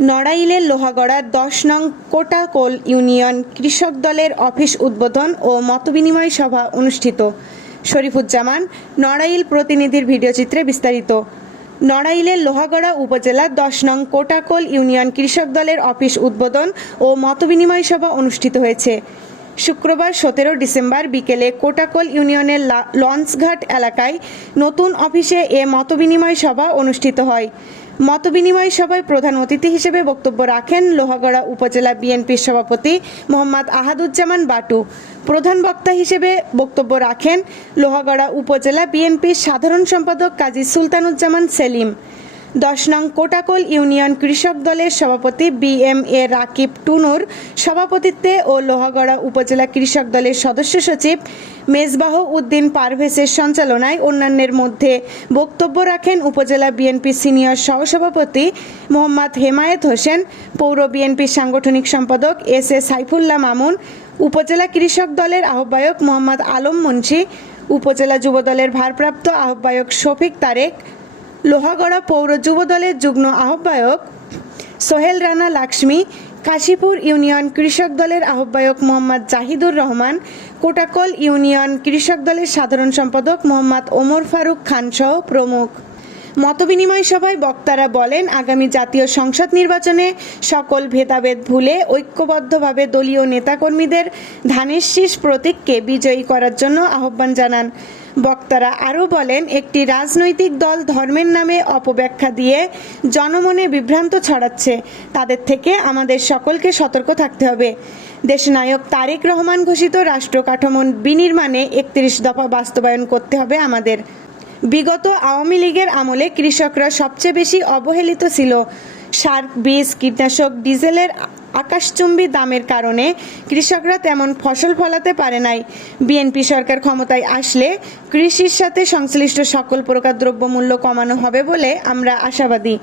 নড়াইলের লোহাগড়ার 10 নং কোটাকোল ইউনিয়ন কৃষক দলের অফিস উদ্বোধন ও মতবিনিময় সভা অনুষ্ঠিত। শরীফুজ্জামান, নড়াইল প্রতিনিধির ভিডিওচিত্রে বিস্তারিত। নড়াইলের লোহাগড়া উপজেলার 10 নং কোটাকোল ইউনিয়ন কৃষক দলের অফিস উদ্বোধন ও মতবিনিময় সভা অনুষ্ঠিত হয়েছে। শুক্রবার 17 ডিসেম্বর বিকেলে কোটাকোল ইউনিয়নের লঞ্চঘাট এলাকায় নতুন অফিসে এ মতবিনিময় সভা অনুষ্ঠিত হয়। মতবিনিময় সভায় প্রধান অতিথি হিসেবে বক্তব্য রাখেন লোহাগড়া উপজেলা বিএনপির সভাপতি মোহাম্মদ আহাদুজ্জামান বাটু। প্রধান বক্তা হিসেবে বক্তব্য রাখেন লোহাগড়া উপজেলা বিএনপির সাধারণ সম্পাদক কাজী সুলতানুজ্জামান সেলিম। 10 নং কোটাকোল ইউনিয়ন কৃষক দলের সভাপতি BMA রাকিব টুনুর সভাপতিত্বে ও লোহাগড়া উপজেলা কৃষক দলের সদস্য সচিব মেজবাহ উদ্দিন পারভেজের সঞ্চালনায় অন্যান্যের মধ্যে বক্তব্য রাখেন উপজেলা বিএনপি সিনিয়র সহসভাপতি মোহাম্মদ হেমায়েত হোসেন, পৌর বিএনপির সাংগঠনিক সম্পাদক SA সাইফুল্লাহ মামুন, উপজেলা কৃষক দলের আহ্বায়ক মোহাম্মদ আলম মুন্সি, উপজেলা যুব দলের ভারপ্রাপ্ত আহ্বায়ক শফিক তারেক, লোহাগড়া পৌর যুব দলের যুগ্ম আহ্বায়ক সোহেল রানা লাক্সমি, কাশীপুর ইউনিয়ন কৃষক দলের আহ্বায়ক মোহাম্মদ জাহিদুর রহমান, কোটাকোল ইউনিয়ন কৃষক দলের সাধারণ সম্পাদক মোহাম্মদ ওমর ফারুক খান সহ প্রমুখ। মতবিনিময় সভায় বক্তারা বলেন, আগামী জাতীয় সংসদ নির্বাচনে সকল ভেদাভেদ ভুলে ঐক্যবদ্ধভাবে দলীয় নেতাকর্মীদের ধানের শীষ প্রতীককে বিজয়ী করার জন্য আহ্বান জানান। বক্তারা আরও বলেন, একটি রাজনৈতিক দল ধর্মের নামে অপব্যাখ্যা দিয়ে জনমনে বিভ্রান্ত ছড়াচ্ছে, তাদের থেকে আমাদের সকলকে সতর্ক থাকতে হবে। দেশনায়ক তারেক রহমান ঘোষিত রাষ্ট্র কাঠামো বিনির্মাণে 31 দফা বাস্তবায়ন করতে হবে আমাদের। বিগত আওয়ামী লীগের আমলে কৃষকরা সবচেয়ে বেশি অবহেলিত ছিল। সার, বীজ, কীটনাশক, ডিজেলের আকাশচুম্বী দামের কারণে কৃষকরা তেমন ফসল ফলাতে পারে নাই। বিএনপি সরকার ক্ষমতায় আসলে কৃষির সাথে সংশ্লিষ্ট সকল প্রকার দ্রব্যমূল্য কমানো হবে বলে আমরা আশাবাদী।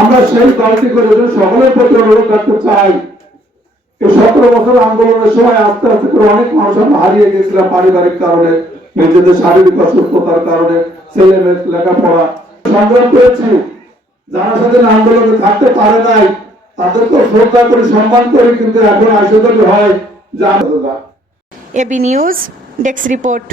আমরা সেই দলটি করে সকলের প্রতি অনুরোধ করতে চাই, এই 17 বছর আন্দোলনের সময় আস্তে আস্তে করে অনেক মানুষ আমরা হারিয়ে গেছিলাম পারিবারিক কারণে, নিজেদের শারীরিক অসুস্থতার কারণে, ছেলে মেয়ে লেখাপড়া সংগ্রাম করেছি। যারা সাথে আন্দোলনে থাকতে পারে নাই তাদেরকে শ্রদ্ধা করে সম্মান করি, কিন্তু এখন আশীর্বাদ হয় যা। AB news desk report.